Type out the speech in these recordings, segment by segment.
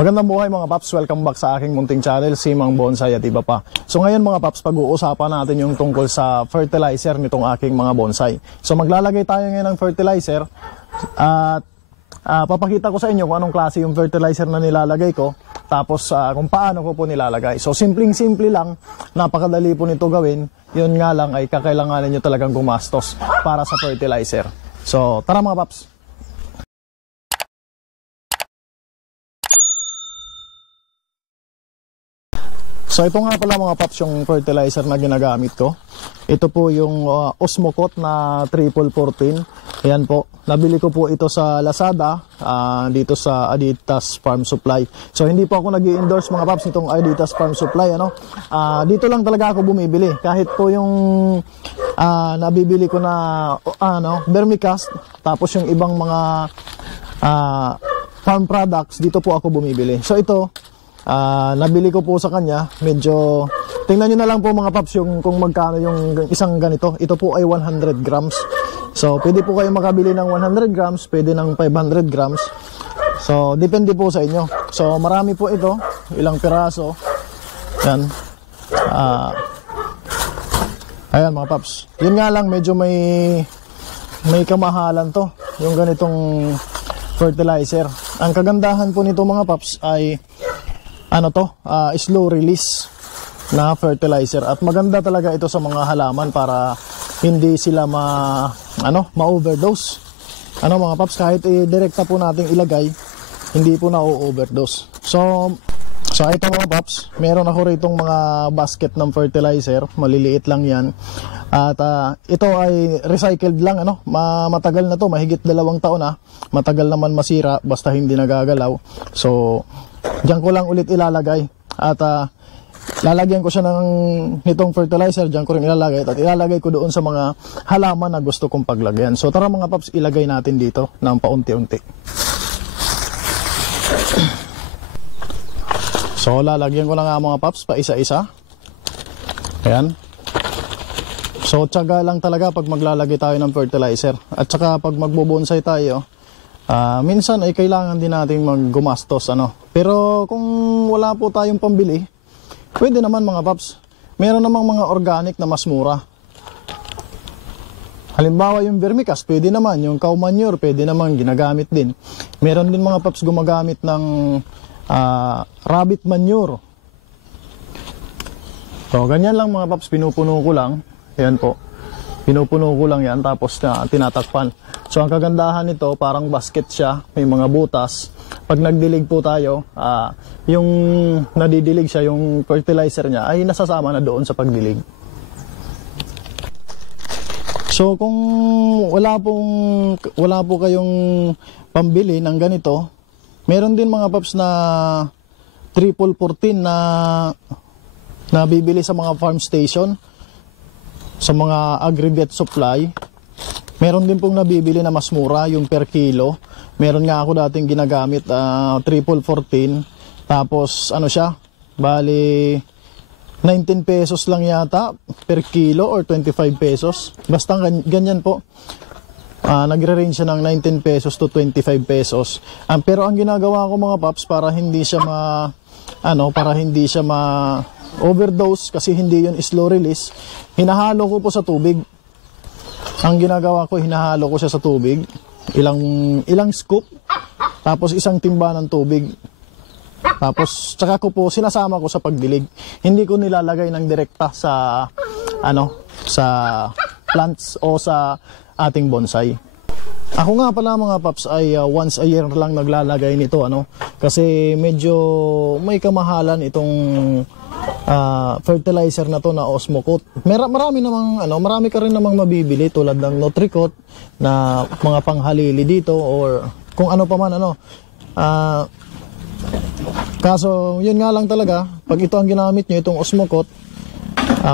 Magandang buhay mga paps, welcome back sa aking munting channel, si Mang Bonsai at iba pa. So ngayon mga paps, pag-uusapan natin yung tungkol sa fertilizer nitong aking mga bonsai. So maglalagay tayo ngayon ng fertilizer at papakita ko sa inyo kung anong klase yung fertilizer na nilalagay ko, tapos kung paano ko po nilalagay. So simpleng-simple lang, napakadali po nito gawin, yun nga lang ay kakailanganin nyo talagang gumastos para sa fertilizer. So tara mga paps. So ito nga pala mga paps yung fertilizer na ginagamit ko. Ito po yung Osmocote na triple 14. Ayan po, nabili ko po ito sa Lazada, dito sa Adidas Farm Supply. So hindi po ako nag-i-endorse mga paps nitong Adidas Farm Supply, ano. Dito lang talaga ako bumibili. Kahit po yung nabibili ko na vermicast, tapos yung ibang mga farm products, dito po ako bumibili. So ito, nabili ko po sa kanya, medyo tingnan nyo na lang po mga paps yung kung magkano yung isang ganito. Ito po ay 100 grams. So pwede po kayo makabili ng 100 grams, pwede ng 500 grams. So depende po sa inyo. So marami po ito, ilang piraso. Yan. Ayan mga paps, yun nga lang medyo may kamahalan to, yung ganitong fertilizer. Ang kagandahan po nito mga paps ay slow release na fertilizer, at maganda talaga ito sa mga halaman para hindi sila ma-overdose. Mga paps, kahit direkta po nating ilagay, hindi po na-overdose. So ito mga paps, meron ako ritong mga basket ng fertilizer, maliliit lang yan. At ito ay recycled lang, matagal na to, mahigit 2 taon na. Matagal naman masira basta hindi nagagalaw. So diyan ko lang ulit ilalagay, at lalagyan ko siya nitong fertilizer, diyan ko rin ilalagay, at ilalagay ko doon sa mga halaman na gusto kong paglagyan. So tara mga paps, ilagay natin dito ng paunti-unti. So lalagyan ko na nga mga paps pa isa-isa. Ayan. So tiyaga lang talaga pag maglalagay tayo ng fertilizer, at saka pag magbobonsai tayo, minsan ay kailangan din natin maggumastos, Pero kung wala po tayong pambili, pwede naman mga paps. Meron namang mga organic na mas mura. Halimbawa yung vermicast, pwede naman. Yung cow manure, pwede naman, ginagamit din. Meron din mga paps gumagamit ng rabbit manure. So ganyan lang mga paps, pinupuno ko lang. Ayan po, pinupuno ko lang yan, tapos tinatakpan. So ang kagandahan nito, parang basket siya, may mga butas. Pag nagdilig po tayo, yung nadidilig siya, yung fertilizer niya ay nasasama na doon sa pagdilig. So kung wala po kayong pambili ng ganito, meron din mga paps na triple 14 na nabibili sa mga farm station, sa mga agri-vet supply. Meron din pong nabibili na mas mura, yung per kilo. Meron nga ako dating ginagamit, triple 14. Tapos siya, bali 19 pesos lang yata per kilo or 25 pesos. Basta ganyan po. Nagre-range siya ng 19 pesos to 25 pesos. Pero ang ginagawa ko mga paps, para hindi siya overdose, kasi hindi yun slow release, hinahalo ko po sa tubig. Ang ginagawa ko, hinahalo ko siya sa tubig, ilang scoop, tapos isang timba ng tubig, tapos tsaka ko po sinasama ko sa pagdilig. Hindi ko nilalagay ng direkta sa plants o sa ating bonsai. Ako nga pala mga paps ay once a year lang naglalagay nito, kasi medyo may kamahalan itong fertilizer na to na Osmocote. Marami ka rin namang mabibili tulad ng Nutricot na mga panghalili dito, or kung ano pa man, kaso yun nga lang talaga, pag ito ang ginamit nyo, itong Osmocote,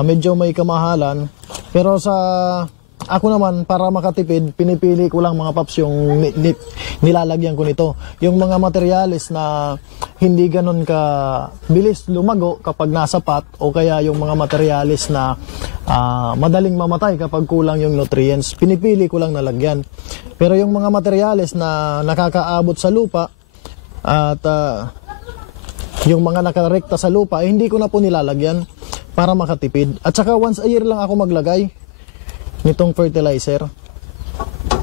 medyo may kamahalan. Pero sa ako naman, para makatipid, pinipili ko lang mga paps yung nilalagyan ko nito. Yung mga materyales na hindi ganun ka bilis lumago kapag nasa pot, o kaya yung mga materyales na madaling mamatay kapag kulang yung nutrients, pinipili ko lang nalagyan. Pero yung mga materyales na nakakaabot sa lupa at yung mga nakarekta sa lupa, hindi ko na po nilalagyan para makatipid. At saka once a year lang ako maglagay nitong fertilizer.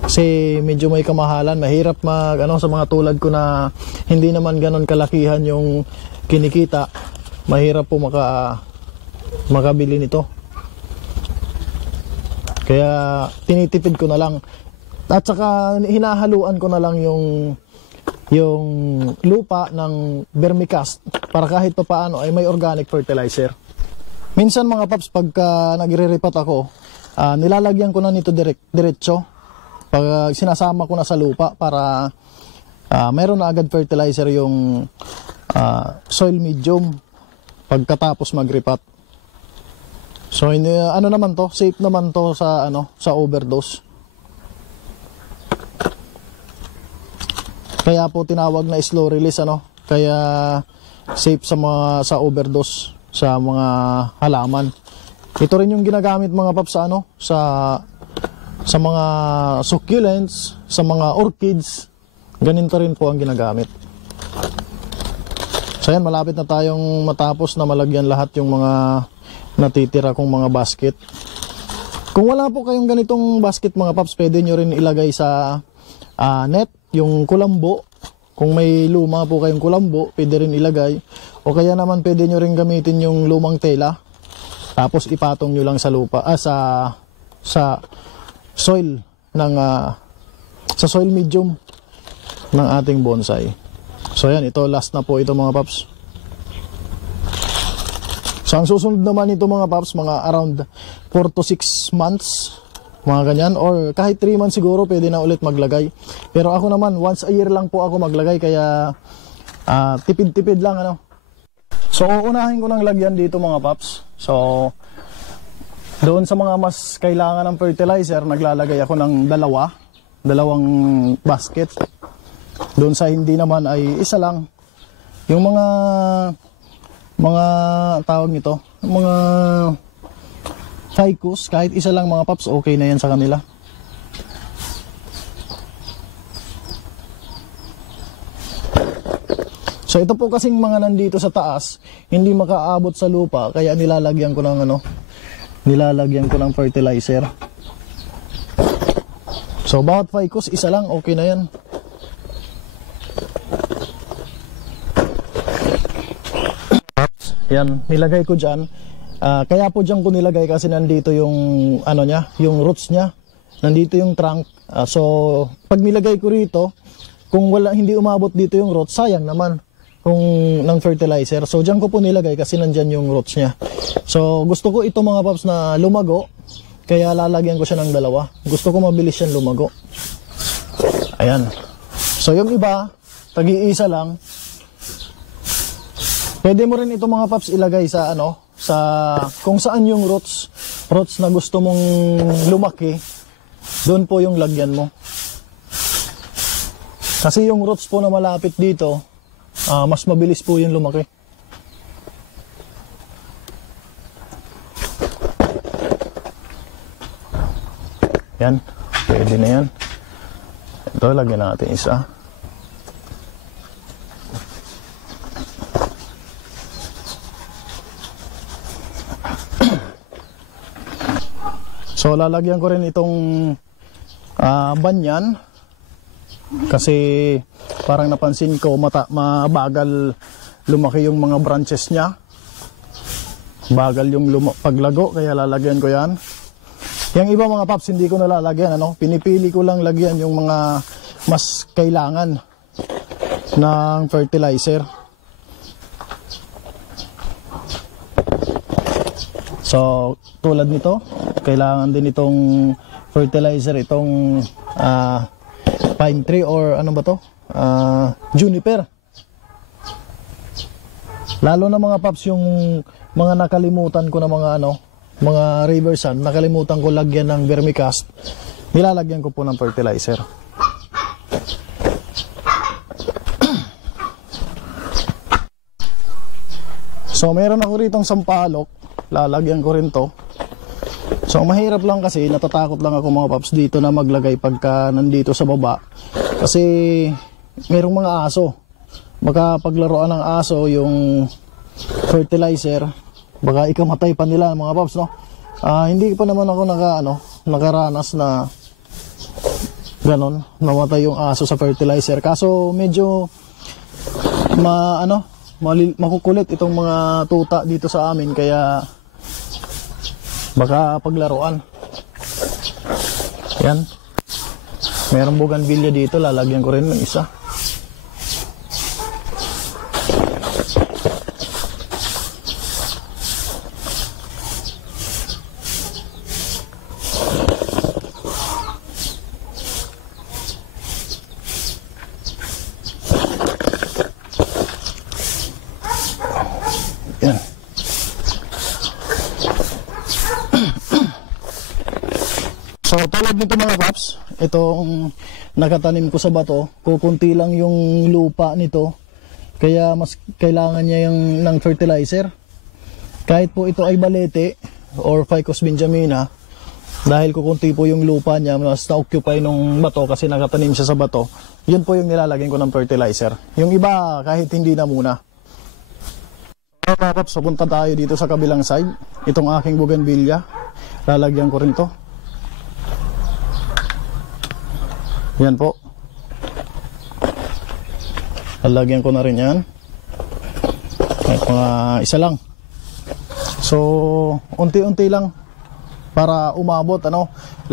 Kasi medyo may kamahalan, mahirap sa mga tulad ko na hindi naman ganon kalakihan yung kinikita, mahirap po makabili nito. Kaya tinitipid ko na lang. At saka hinahaluan ko na lang yung lupa ng vermicast para kahit pa paano ay may organic fertilizer. Minsan mga paps, pagka nagre-repot ako, nilalagyan ko na nito diretso. Pag sinasama ko na sa lupa para meron na agad fertilizer yung soil medium pagkatapos mag-repot. So naman to, safe naman to sa overdose. Kaya po tinawag na slow release kaya safe sa overdose sa mga halaman. Ito rin yung ginagamit mga paps sa mga succulents, sa mga orchids. Ganito rin po ang ginagamit. So yan, malapit na tayong matapos na malagyan lahat yung mga natitira kong mga basket. Kung wala po kayong ganitong basket mga paps, pwede nyo rin ilagay sa net, yung kulambo. Kung may luma po kayong kulambo, pwede rin ilagay. O kaya naman pwede nyo rin gamitin yung lumang tela, tapos ipatong nyo lang sa lupa, sa soil sa soil medium ng ating bonsai. So yan, ito last na po ito mga paps. So ang susunod naman ito mga paps, mga around 4 to 6 months, mga ganyan, or kahit 3 months siguro pwede na ulit maglagay. Pero ako naman, once a year lang po ako maglagay, kaya tipid-tipid lang So uunahin ko ng lagyan dito mga paps. So doon sa mga mas kailangan ng fertilizer, naglalagay ako ng dalawang basket. Doon sa hindi naman ay isa lang. Yung mga tawag nito, mga ficus, kahit isa lang mga paps, okay na yan sa kanila. So ito po kasing mga nandito sa taas, hindi makaabot sa lupa, kaya nilalagyan ko ng fertilizer. So bawat ficus, isa lang, okay na yan. Yan, nilagay ko dyan. Kaya po dyan ko nilagay kasi nandito yung yung roots niya. Nandito yung trunk. So pag nilagay ko rito, kung hindi umabot dito yung roots, sayang naman ng fertilizer. So dyan ko po nilagay kasi nandyan yung roots niya. So gusto ko ito mga paps na lumago, kaya lalagyan ko siya ng dalawa. Gusto ko mabilis yan lumago. Ayan. So yung iba, tag-iisa lang. Pwede mo rin ito mga paps ilagay sa kung saan yung roots na gusto mong lumaki, doon po yung lagyan mo. Kasi yung roots po na malapit dito, mas mabilis po yung lumaki. Yan, pwede na yan. Ito, lagyan natin isa. So lalagyan ko rin itong banyan kasi parang napansin ko mabagal lumaki yung mga branches niya. Bagal yung paglago, kaya lalagyan ko yan. Yung iba mga paps hindi ko nalalagyan, pinipili ko lang lagyan yung mga mas kailangan ng fertilizer. So tulad nito, kailangan din itong fertilizer, itong pine tree or juniper. Lalo na mga paps yung mga nakalimutan ko na mga river sand, nakalimutan ko lagyan ng vermicast, nilalagyan ko po ng fertilizer. So meron ako ritong sampalok, lalagyan ko rin to. So mahirap lang kasi, natatakot lang ako mga paps dito na maglagay pagka nandito sa baba. Kasi merong mga aso makapaglaruan ng aso yung fertilizer, baka ikamatay pa nila mga paps, no? Hindi pa naman ako nakaranas na ganon, namatay yung aso sa fertilizer. Kaso medyo makukulit itong mga tuta dito sa amin, kaya baka paglaruan. Yan. Merong bougainvillea dito, lalagyan ko rin ng isa. Yan. So tulad nito mga paps, itong nakatanim ko sa bato, kukunti lang yung lupa nito, kaya mas kailangan niya ng fertilizer. Kahit po ito ay balete or Ficus benjamina, dahil kukunti po yung lupa niya, mas na-occupy nung bato kasi nakatanim siya sa bato, yun po yung nilalagyan ko ng fertilizer. Yung iba kahit hindi na muna. So mga paps, punta tayo dito sa kabilang side. Itong aking bougainvillea, lalagyan ko rin to. Yan po. Lalagyan ko na rin yan. Kahit mga isa lang. So, unti-unti lang para umabot,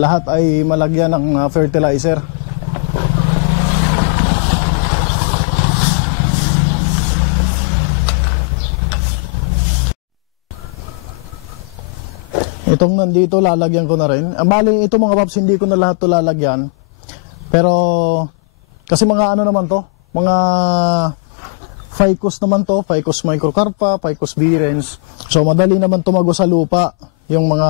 lahat ay malagyan ng fertilizer. Itong nandito, lalagyan ko na rin. Bali, ito mga paps, hindi ko na lahat to lalagyan. Pero kasi mga naman to, mga ficus naman to, Ficus microcarpa, Ficus virens. So madali naman tumago sa lupa yung mga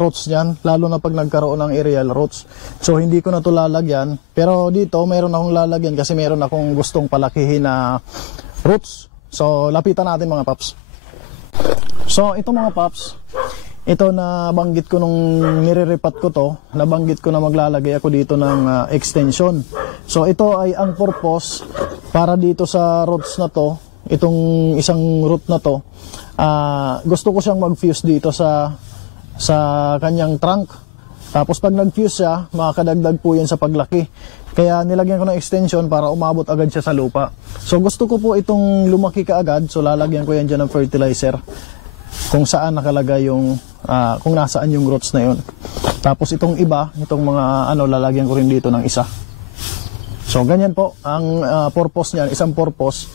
roots niyan, lalo na pag nagkaroon ng aerial roots. So hindi ko na to lalagyan, pero dito meron akong lalagyan kasi meron akong gustong palakihin na roots. So lapitan natin mga paps. So ito mga paps, ito na banggit ko nung niriripat ko to, nabanggit ko na maglalagay ako dito ng extension. So ito ay ang purpose para dito sa roots na to, itong isang root na to, gusto ko siyang mag-fuse dito sa kanyang trunk. Tapos pag nag-fuse siya, makakadagdag po yan sa paglaki. Kaya nilagyan ko ng extension para umabot agad siya sa lupa. So gusto ko po itong lumaki kaagad, so lalagyan ko yan dyan ng fertilizer kung saan nakalagay yung kung nasaan yung roots na yun. Tapos itong iba, itong mga lalagyan ko rin dito ng isa. So ganyan po ang purpose niyan, isang purpose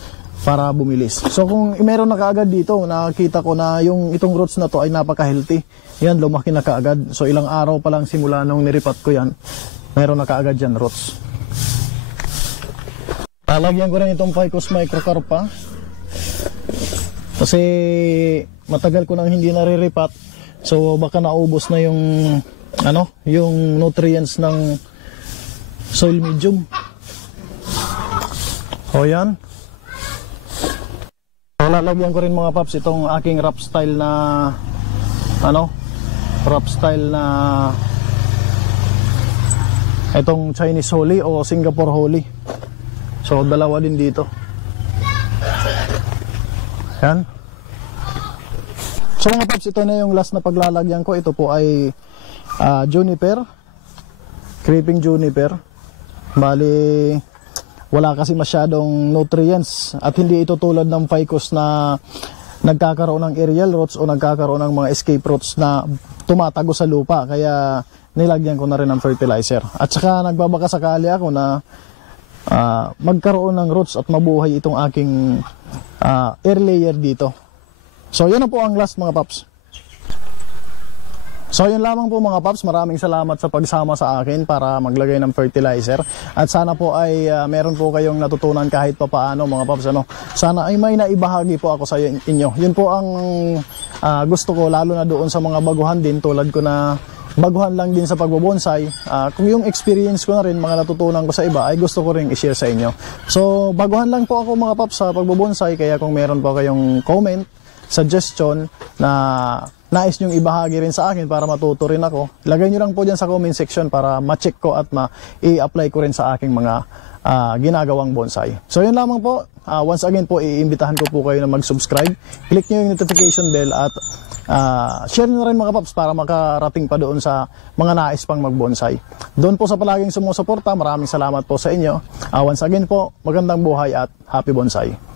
para bumilis. So kung meron na kaagad dito, nakita ko na yung itong roots na to ay napaka-healthy. Yan, lumaki na kaagad. So ilang araw pa lang simula nung niripat ko yan, meron na kaagad yan roots. Lalagyan ko rin itong Ficus microcarpa. Kasi matagal ko nang hindi nariripat, so baka naubos na yung yung nutrients ng soil medium. O yan. So, lalagyan ko rin mga paps itong aking wrap style na itong Chinese Holly o Singapore Holly. So dalawa din dito. Yan. So mga paps, ito na yung last na paglalagyan ko. Ito po ay juniper, creeping juniper. Bali, wala kasi masyadong nutrients at hindi ito tulad ng ficus na nagkakaroon ng aerial roots o nagkakaroon ng mga escape roots na tumatago sa lupa. Kaya nilagyan ko na rin ng fertilizer. At saka nagbabaka sakali ako na magkaroon ng roots at mabuhay itong aking air layer dito. So yan na po ang last mga paps. So yun lamang po mga paps, maraming salamat sa pagsama sa akin para maglagay ng fertilizer. At sana po ay meron po kayong natutunan kahit pa paano mga paps. Sana ay may naibahagi po ako sa inyo. Yun po ang gusto ko, lalo na doon sa mga baguhan din tulad ko na baguhan lang din sa pagbobonsai. Kung yung experience ko na rin, mga natutunan ko sa iba, ay gusto ko rin i-share sa inyo. So baguhan lang po ako mga paps sa pagbobonsai, kaya kung meron po kayong comment, suggestion na nais nyong ibahagi rin sa akin para matuto rin ako, lagay nyo lang po dyan sa comment section para ma-check ko at ma-i-apply ko rin sa aking mga ginagawang bonsai. So yun lamang po. Once again po, iimbitahan ko po kayo na mag-subscribe. Click nyo yung notification bell at share nyo rin mga paps para makarating pa doon sa mga nais pang mag-bonsai. Doon po sa palaging sumusuporta, maraming salamat po sa inyo. Once again po, magandang buhay at happy bonsai.